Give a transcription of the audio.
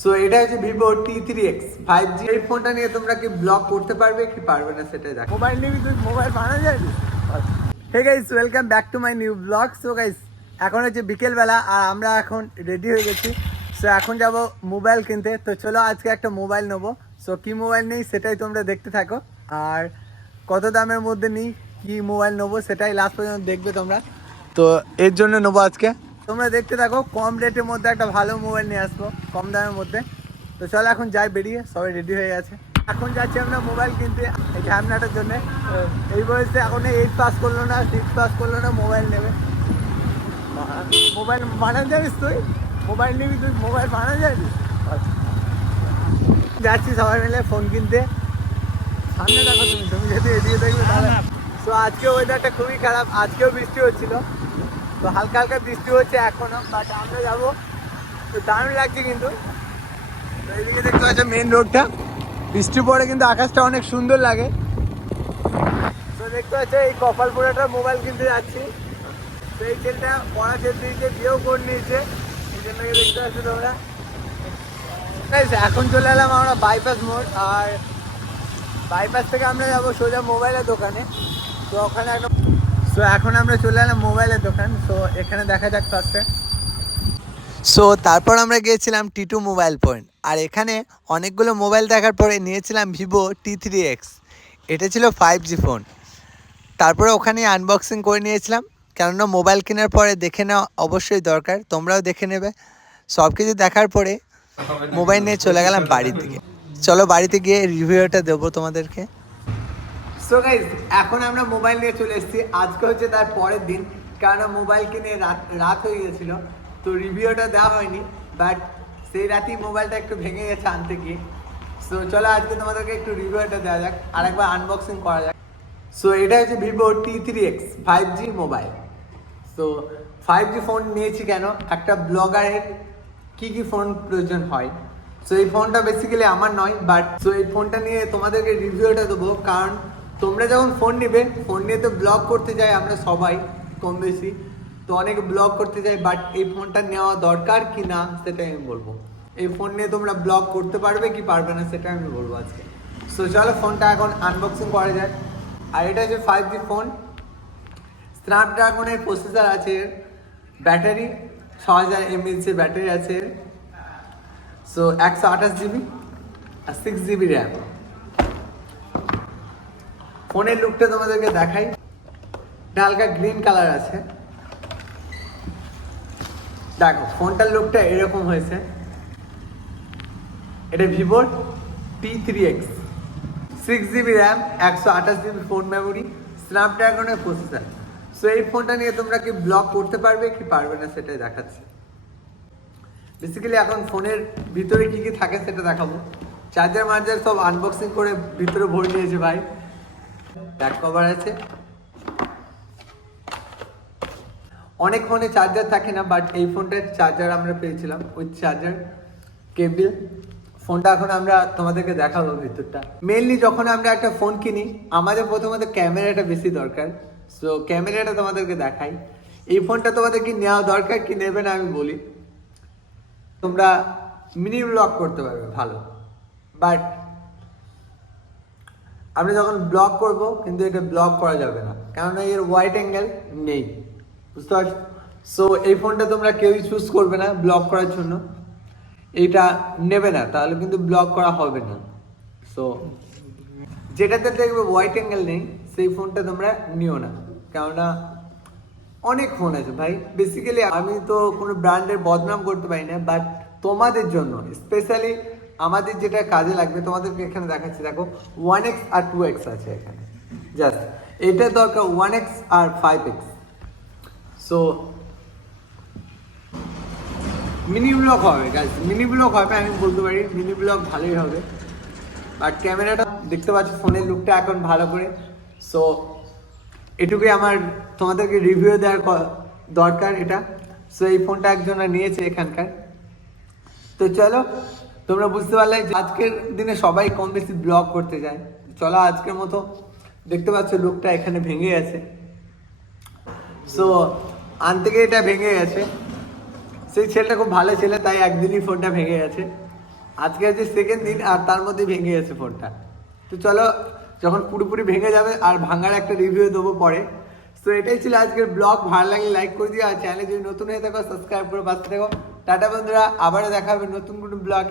So এটা হচ্ছে Vivo T3X 5G। এই ফোনটা নিয়ে তোমরা কি ব্লগ করতে পারবে কি পারবে না সেটাই দেখো। মোবাইল নিয়ে তুই মোবাইল বানানো যায়। Hey guys, welcome back to my new blog. So guys, এখন হচ্ছে বিকেলবেলা আর আমরা এখন রেডি হয়ে গেছি। সো এখন যাব মোবাইল কিনতে। তো চলো আজকে একটা মোবাইল নেবো। সো কি মোবাইল নেই সেটাই তোমরা দেখতে থাকো, আর কত দামের মধ্যে নিই কি মোবাইল নেবো সেটাই লাস্ট পর্যন্ত দেখবে তোমরা। তো এর জন্য নেবো আজকে, তোমরা দেখতে থাকো। কম রেটের মধ্যে একটা ভালো মোবাইল নিয়ে আসবো, কম দামের মধ্যে। তো চলো এখন যাই, বেরিয়ে সবাই রেডি হয়ে গেছে। এখন যাচ্ছি আমরা মোবাইল কিনতে এই ঝামনাটার জন্য। এই বয়সে এখন 8 পাস করলো না, 6 পাস করলো না, মোবাইল নেবে। মোবাইল বানানো যাবিস তুই? মোবাইল নিবি তুই? মোবাইল বানানো যাবি? যাচ্ছি সবাই মিলে ফোন কিনতে। সামনে দেখো, তুমি যদি এদিকে দেখবে তাহলে। তো আজকে ওয়েদারটা খুবই খারাপ, আজকেও বৃষ্টি হচ্ছিল। তো হালকা হালকা বৃষ্টি হচ্ছে এখনো, বাট আমরা যাবো। তো দারুণ লাগছে কিন্তু। তো এইদিকে দেখতে পাচ্ছ মেন রোডটা, বৃষ্টি পড়ে কিন্তু আকাশটা অনেক সুন্দর লাগে। তো দেখতে পাচ্ছ এই কপালপুরাটা মোবাইল কিনতে যাচ্ছি। তো এই ছেলেটা পড়া ছেড়ে দিয়েছে, বিয়েও করে নিয়েছে, এই জন্য দেখতে পাচ্ছ তোমরা। এখন চলে এলাম আমরা বাইপাস মোড়, আর বাইপাস থেকে আমরা যাবো সোজা মোবাইলের দোকানে। তো ওখানে একটা এখন আমরা চলে এলাম মোবাইলের দোকান। তো এখানে দেখা যাক ফার্স্টে। সো তারপর আমরা গিয়েছিলাম T2 মোবাইল পয়েন্ট, আর এখানে অনেকগুলো মোবাইল দেখার পরে নিয়েছিলাম ভিভো T3X। এটা ছিল 5G ফোন। তারপরে ওখানে আনবক্সিং করে নিয়েছিলাম, কেননা মোবাইল কেনার পরে দেখে নেওয়া অবশ্যই দরকার, তোমরাও দেখে নেবে। সব কিছু দেখার পরে মোবাইল নিয়ে চলে গেলাম বাড়ির দিকে। চলো বাড়িতে গিয়ে রিভিউটা দেবো তোমাদেরকে। সো গাইজ, এখন আমরা মোবাইল নিয়ে চলে এসেছি। আজকে হচ্ছে তার পরের দিন, কারণ মোবাইল কিনে রাত হয়ে গেছিল। তো রিভিউটা দেওয়া হয়নি, বাট সেই রাতেই মোবাইলটা একটু ভেঙে গেছে আনতে গিয়ে। সো চলো আজকে তোমাদেরকে একটু রিভিউটা দেওয়া যাক, আর একবার আনবক্সিং করা যাক। সো এটা হচ্ছে Vivo T3X 5G mobile. So 5G phone নিয়েছি কেন, একটা ব্লগারের কি কি ফোন প্রয়োজন হয়। সো এই ফোনটা বেসিক্যালি আমার নয়, বাট সো এই ফোনটা নিয়ে তোমাদেরকে রিভিউটা দেবো। কারণ তোমরা যখন ফোন নেবে, ফোন নিয়ে তো ব্লগ করতে যাই আমরা সবাই কম বেশি, তো অনেকে ব্লগ করতে যাই, বাট এই ফোনটা নেওয়া দরকার কি না সেটাই আমি বলবো। এই ফোন নিয়ে তোমরা ব্লগ করতে পারবে কি পারবে না সেটা আমি বলবো আজকে। সো চলো ফোনটা এখন আনবক্সিং করা যায়। আর এটা হচ্ছে 5G ফোন, স্ন্যাপড্রাগনের প্রসেসর আছে, ব্যাটারি 6000 mAh ব্যাটারি আছে। সো 128GB আর 6GB র্যাম। ফোনের লুকটা তোমাদেরকে দেখাই, হালকা গ্রিন কালার আছে। দেখো ফোনটার লুকটা এরকম হয়েছে। এটা ভিভোর T3X, 6GB RAM, 128GB phone memory, স্ন্যাপড্রাগনের প্রসেসর। সো এই ফোনটা নিয়ে তোমরা কি ব্লগ করতে পারবে কি পারবে না সেটাই দেখাচ্ছি। বেসিক্যালি এখন ফোনের ভিতরে কি কি থাকে সেটা দেখাবো। চার্জার মার্জার সব আনবক্সিং করে ভিতরে ভরে নিয়েছে ভাই। ব্যাক কভার আছে। অনেক ফোনে চার্জার থাকে না, বাট এই ফোনটার চার্জার আমরা পেয়েছিলাম উইথ চার্জার কেবল। ফোনটা এখন আমরা তোমাদেরকে দেখাবো ভিতরটা। মেনলি যখন আমরা একটা ফোন কিনি, আমাদের প্রথমত ক্যামেরাটা বেশি দরকার। সো ক্যামেরাটা তোমাদেরকে দেখাই। এই ফোনটা তোমাদের কি নেওয়া দরকার কি নেবে না আমি বলি। তোমরা মিনি ব্লগ করতে পারবে ভালো, বাট আমরা যখন ব্লগ করব কিন্তু এটা ব্লগ করা যাবে না, কেননা এর ওয়াইড অ্যাঙ্গেল নেই, বুঝতে পারছো। সো এই ফোনটা তোমরা কেউই চুজ করবে না ব্লগ করার জন্য, এইটা নেবে না, তাহলে কিন্তু ব্লগ করা হবে না। সো যেটাতে দেখবে ওয়াইড অ্যাঙ্গেল নেই সেই ফোনটা তোমরা নিও না, কেননা অনেক ফোন আছে ভাই। বেসিক্যালি আমি তো কোনো ব্র্যান্ডের বদনাম করতে পারি না, বাট তোমাদের জন্য স্পেশালি আমাদের যেটা কাজে লাগবে তোমাদেরকে এখানে দেখাচ্ছি। দেখো 1X আর 2X আছে এখানে, জাস্ট এটা দরকার 1X আর 5X। সো মিনি ব্লগ হবে গাইস, মিনি ব্লগ হবে, আমি বলতে পারি মিনি ব্লগ ভালোই হবে। আর ক্যামেরাটা দেখতে পাচ্ছ, ফোনের লুকটা এখন ভালো করে। সো এটুকুই আমার তোমাদেরকে রিভিউ দেওয়ার দরকার এটা। সো এই ফোনটা একজনা নিয়েছে এখানকার। তো চলো, তোমরা বুঝতে পারলে আজকের দিনে সবাই কম বেশি ব্লগ করতে যায়। চলো আজকের মতো, দেখতে পাচ্ছ লুকটা এখানে ভেঙে গেছে। সো আনতে গিয়ে এটা ভেঙে গেছে। সেই ছেলেটা খুব ভালো ছেলে, তাই একদিনই ফোনটা ভেঙে গেছে। আজকে হচ্ছে সেকেন্ড দিন আর তার মধ্যে ভেঙে গেছে ফোনটা। তো চলো যখন পুরোপুরি ভেঙে যাবে আর ভাঙার একটা রিভিউ দেবো পরে। তো এটাই ছিল আজকের ব্লগ। ভালো লাগলে লাইক করে দিও, আর চ্যানেলে যদি নতুন হয়ে থাকো সাবস্ক্রাইব করে পাশে থাকো। টাটা বন্ধুরা, আবারও দেখা হবে নতুন কোনো ব্লগ।